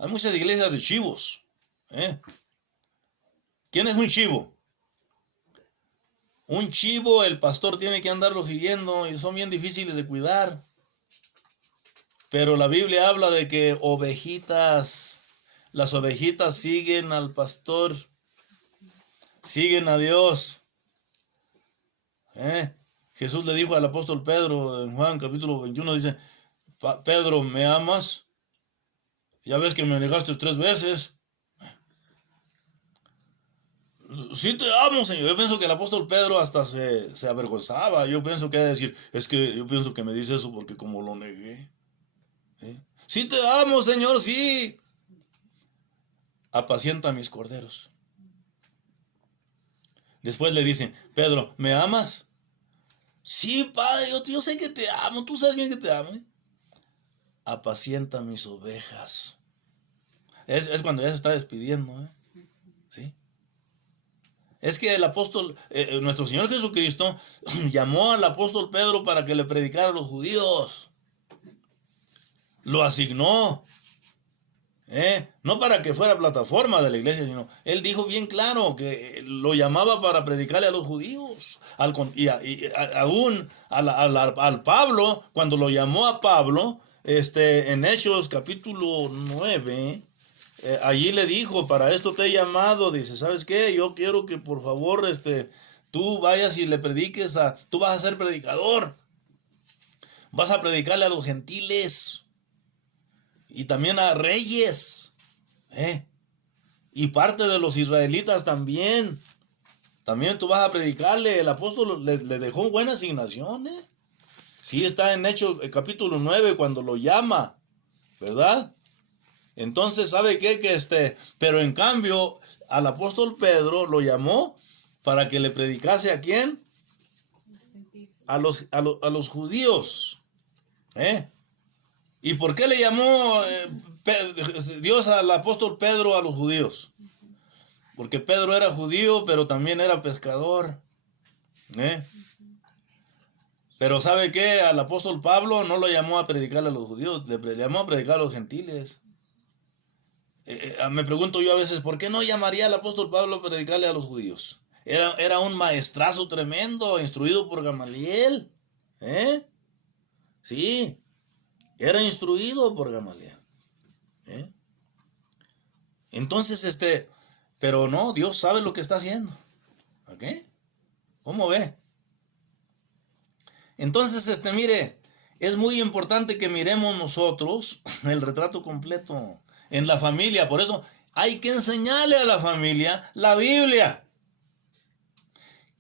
Hay muchas iglesias de chivos. ¿Quién es un chivo? Un chivo el pastor tiene que andarlo siguiendo y son bien difíciles de cuidar. Pero la Biblia habla de que las ovejitas siguen al pastor, siguen a Dios. Jesús le dijo al apóstol Pedro en Juan capítulo 21, dice, Pedro, ¿me amas? Ya ves que me negaste 3 veces. Sí te amo, Señor. Yo pienso que el apóstol Pedro hasta se avergonzaba. Yo pienso que ha de decir, es que yo pienso que me dice eso porque como lo negué. Sí te amo, Señor, sí. Apacienta mis corderos. Después le dicen, Pedro, ¿me amas? Sí, Padre, yo sé que te amo. Tú sabes bien que te amo. Apacienta mis ovejas. Es cuando ya se está despidiendo. ¿Sí? Es que el apóstol, nuestro Señor Jesucristo, llamó al apóstol Pedro para que le predicara a los judíos. Lo asignó. No para que fuera plataforma de la iglesia, sino él dijo bien claro que lo llamaba para predicarle a los judíos. Aún al Pablo, cuando lo llamó a Pablo, en Hechos capítulo 9, allí le dijo, para esto te he llamado, dice, ¿sabes qué? Yo quiero que por favor tú vayas y le prediques tú vas a ser predicador. Vas a predicarle a los gentiles y también a reyes, y parte de los israelitas también. También tú vas a predicarle. El apóstol le dejó buena asignación. Sí, está en Hechos capítulo 9 cuando lo llama, ¿verdad? Entonces, ¿sabe qué? Pero en cambio, al apóstol Pedro lo llamó para que le predicase ¿a quién? A los judíos. ¿Y por qué le llamó Dios al apóstol Pedro a los judíos? Porque Pedro era judío, pero también era pescador. Pero ¿sabe qué? Al apóstol Pablo no lo llamó a predicarle a los judíos, le llamó a predicar a los gentiles. Me pregunto yo a veces, ¿por qué no llamaría al apóstol Pablo a predicarle a los judíos? Era un maestrazo tremendo, instruido por Gamaliel. Sí, era instruido por Gamaliel. Entonces, pero no, Dios sabe lo que está haciendo. ¿Ok? ¿Cómo ve? Entonces, mire, es muy importante que miremos nosotros el retrato completo en la familia. Por eso hay que enseñarle a la familia la Biblia.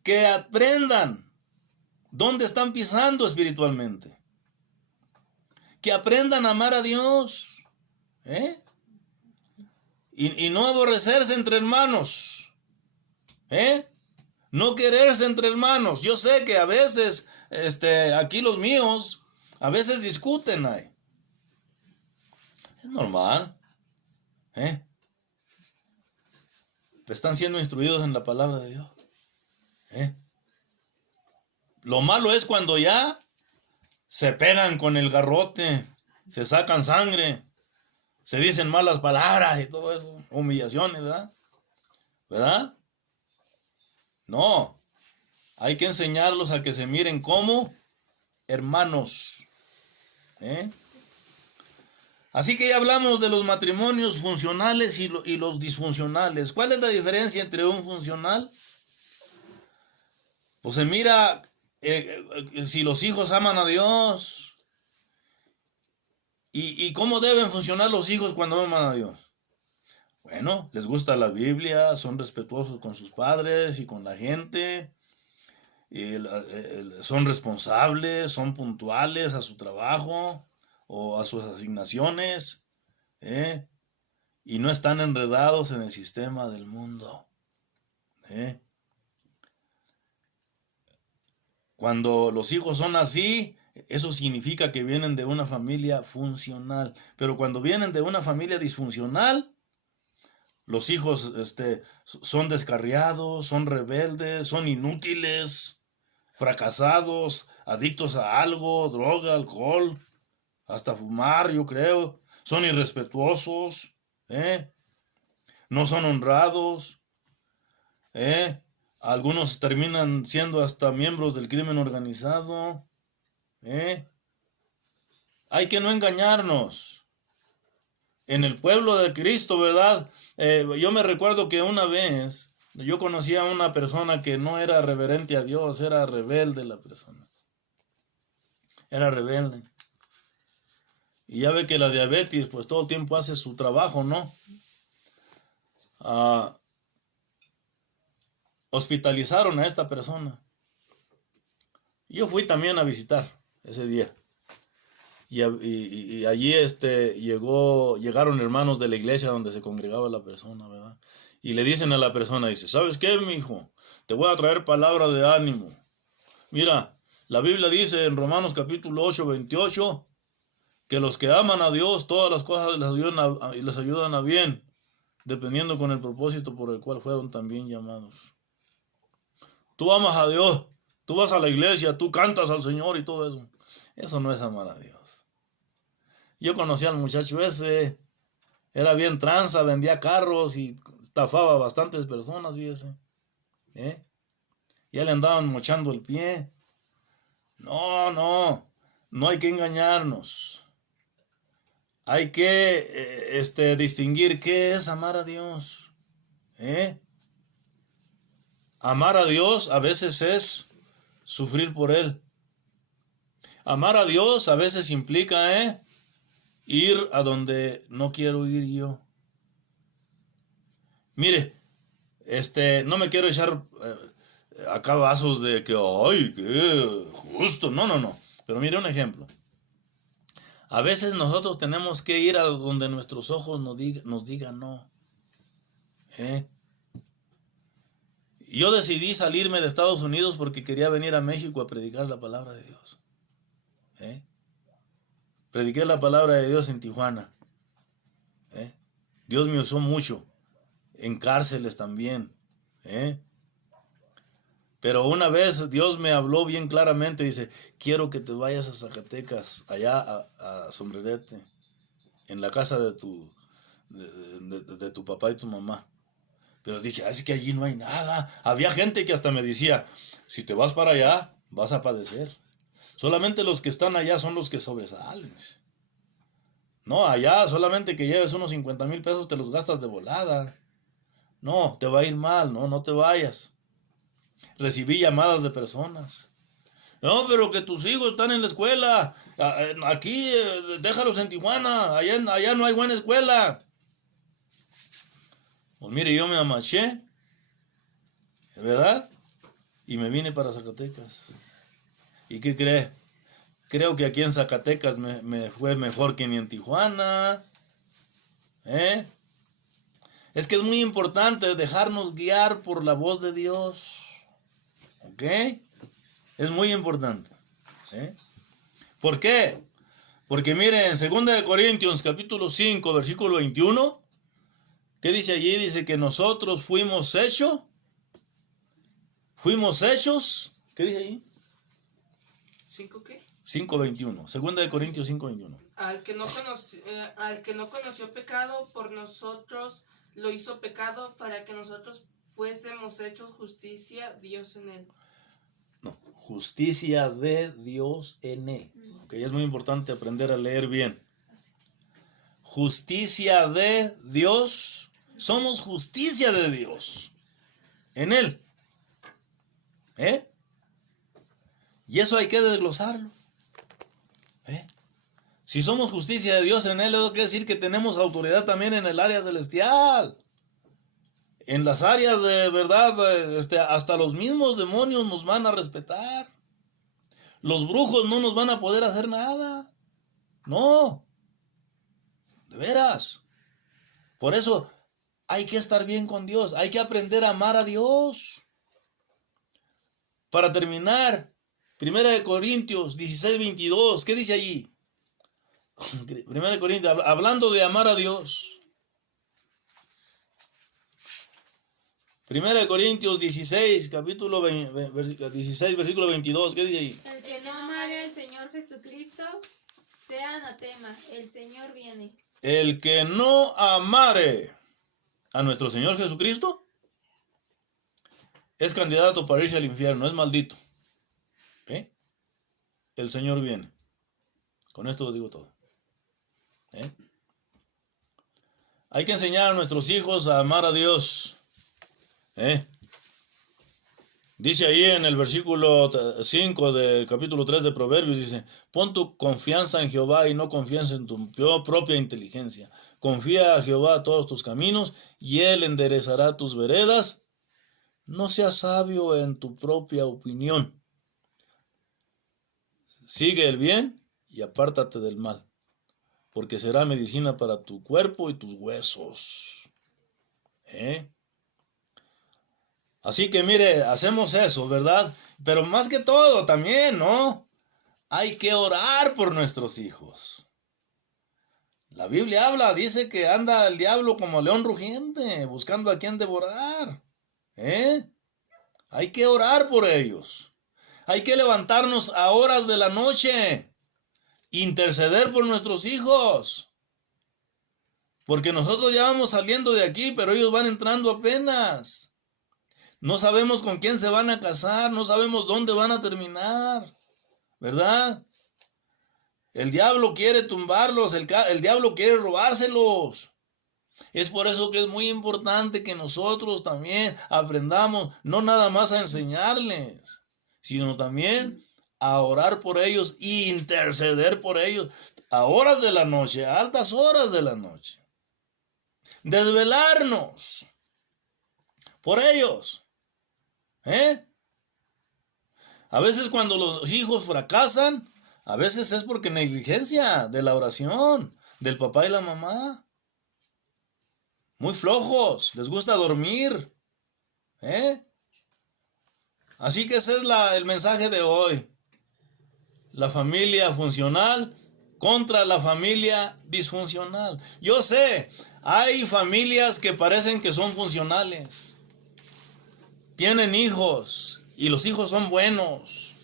Que aprendan dónde están pisando espiritualmente. Que aprendan a amar a Dios. Y no aborrecerse entre hermanos. No quererse entre hermanos. Yo sé que a veces, aquí los míos, a veces discuten ahí. Es normal. Están siendo instruidos en la palabra de Dios. Lo malo es cuando ya se pegan con el garrote, se sacan sangre, se dicen malas palabras y todo eso, humillaciones, ¿verdad? ¿Verdad? No, hay que enseñarlos a que se miren como hermanos. Así que ya hablamos de los matrimonios funcionales y los disfuncionales. ¿Cuál es la diferencia entre un funcional? Pues se mira si los hijos aman a Dios. ¿Y cómo deben funcionar los hijos cuando aman a Dios? Bueno, les gusta la Biblia, son respetuosos con sus padres y con la gente, son responsables, son puntuales a su trabajo o a sus asignaciones, y no están enredados en el sistema del mundo. Cuando los hijos son así, eso significa que vienen de una familia funcional. Pero cuando vienen de una familia disfuncional, los hijos son descarriados, son rebeldes, son inútiles, fracasados, adictos a algo, droga, alcohol, hasta fumar, yo creo. Son irrespetuosos, no son honrados, Algunos terminan siendo hasta miembros del crimen organizado. Hay que no engañarnos. En el pueblo de Cristo, ¿verdad? Yo me recuerdo que una vez yo conocí a una persona que no era reverente a Dios, era rebelde la persona. Era rebelde. Y ya ve que la diabetes, pues todo el tiempo hace su trabajo, ¿no? Hospitalizaron a esta persona. Yo fui también a visitar ese día. Y allí llegaron hermanos de la iglesia donde se congregaba la persona, ¿verdad? Y le dicen a la persona, dice, ¿sabes qué, mi hijo? Te voy a traer palabras de ánimo. Mira, la Biblia dice en Romanos capítulo 8, 28, que los que aman a Dios, todas las cosas les ayudan a bien, dependiendo con el propósito por el cual fueron también llamados. Tú amas a Dios, tú vas a la iglesia, tú cantas al Señor y todo eso. Eso no es amar a Dios. Yo conocí al muchacho ese, era bien tranza, vendía carros y estafaba a bastantes personas, fíjese. Ya le andaban mochando el pie. No hay que engañarnos. Hay que distinguir qué es amar a Dios. Amar a Dios a veces es sufrir por Él. Amar a Dios a veces implica ir a donde no quiero ir yo. Mire, no me quiero echar acá vasos de que, ay, qué justo. No. Pero mire un ejemplo. A veces nosotros tenemos que ir a donde nuestros ojos nos digan no. Yo decidí salirme de Estados Unidos porque quería venir a México a predicar la palabra de Dios. Prediqué la palabra de Dios en Tijuana. Dios me usó mucho. En cárceles también. Pero una vez Dios me habló bien claramente. Dice, quiero que te vayas a Zacatecas, allá a Sombrerete, en la casa de tu papá y tu mamá. Pero dije, así que allí no hay nada. Había gente que hasta me decía, si te vas para allá, vas a padecer. Solamente los que están allá son los que sobresalen. No, allá solamente que lleves unos 50,000 pesos te los gastas de volada. No, te va a ir mal, no te vayas. Recibí llamadas de personas. No, pero que tus hijos están en la escuela. Aquí, déjalos en Tijuana. Allá no hay buena escuela. Pues mire, yo me amaché, ¿verdad? Y me vine para Zacatecas. ¿Y qué cree? Creo que aquí en Zacatecas me fue mejor que ni en Tijuana. Es que es muy importante dejarnos guiar por la voz de Dios. ¿Ok? Es muy importante. ¿Por qué? Porque miren, en 2 Corintios capítulo 5, versículo 21, ¿qué dice allí? Dice que nosotros fuimos hechos. ¿Qué dice allí? ¿5 qué? 5:21. 2 Corintios 5:21. Al que no conoció pecado, por nosotros lo hizo pecado, para que nosotros fuésemos hechos justicia Dios en él. No, justicia de Dios en él. Okay, es muy importante aprender a leer bien. Justicia de Dios. Somos justicia de Dios en él. Y eso hay que desglosarlo. Si somos justicia de Dios en él, eso quiere decir que tenemos autoridad también en el área celestial. En las áreas de verdad, hasta los mismos demonios nos van a respetar. Los brujos no nos van a poder hacer nada. No. De veras. Por eso hay que estar bien con Dios. Hay que aprender a amar a Dios. Para terminar, 1 Corintios 16:22. ¿Qué dice allí? 1 Corintios, hablando de amar a Dios. 1 Corintios 16, capítulo 16, versículo 22. ¿Qué dice ahí? El que no amare al Señor Jesucristo, sea anatema. El Señor viene. El que no amare a nuestro Señor Jesucristo, es candidato para irse al infierno, es maldito. ¿Ok? El Señor viene. Con esto lo digo todo. ¿Eh? Hay que enseñar a nuestros hijos a amar a Dios. Dice ahí en el versículo 5 del capítulo 3 de Proverbios, dice, pon tu confianza en Jehová y no confíes en tu propia inteligencia. Confía a Jehová todos tus caminos y Él enderezará tus veredas. No seas sabio en tu propia opinión. Sigue el bien y apártate del mal, porque será medicina para tu cuerpo y tus huesos. Así que mire, hacemos eso, ¿verdad? Pero más que todo también, ¿no? Hay que orar por nuestros hijos. La Biblia habla, dice que anda el diablo como león rugiente, buscando a quien devorar. Hay que orar por ellos. Hay que levantarnos a horas de la noche, interceder por nuestros hijos. Porque nosotros ya vamos saliendo de aquí, pero ellos van entrando apenas. No sabemos con quién se van a casar, no sabemos dónde van a terminar, ¿verdad? El diablo quiere tumbarlos, el diablo quiere robárselos. Es por eso que es muy importante que nosotros también aprendamos, no nada más a enseñarles, sino también a orar por ellos e interceder por ellos a horas de la noche, a altas horas de la noche. Desvelarnos por ellos. A veces cuando los hijos fracasan, a veces es porque negligencia de la oración del papá y la mamá. Muy flojos, les gusta dormir. Así que ese es el mensaje de hoy. La familia funcional contra la familia disfuncional. Yo sé, hay familias que parecen que son funcionales. Tienen hijos y los hijos son buenos.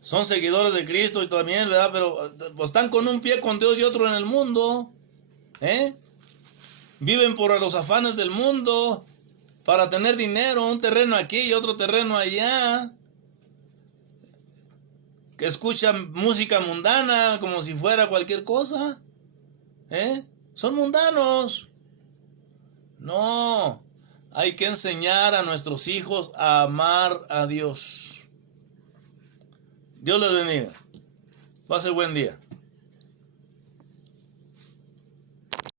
Son seguidores de Cristo y también, ¿verdad? Pero pues, están con un pie con Dios y otro en el mundo. Viven por los afanes del mundo para tener dinero, un terreno aquí y otro terreno allá. Que escuchan música mundana como si fuera cualquier cosa. Son mundanos. No, hay que enseñar a nuestros hijos a amar a Dios. Dios les bendiga. Pase buen día.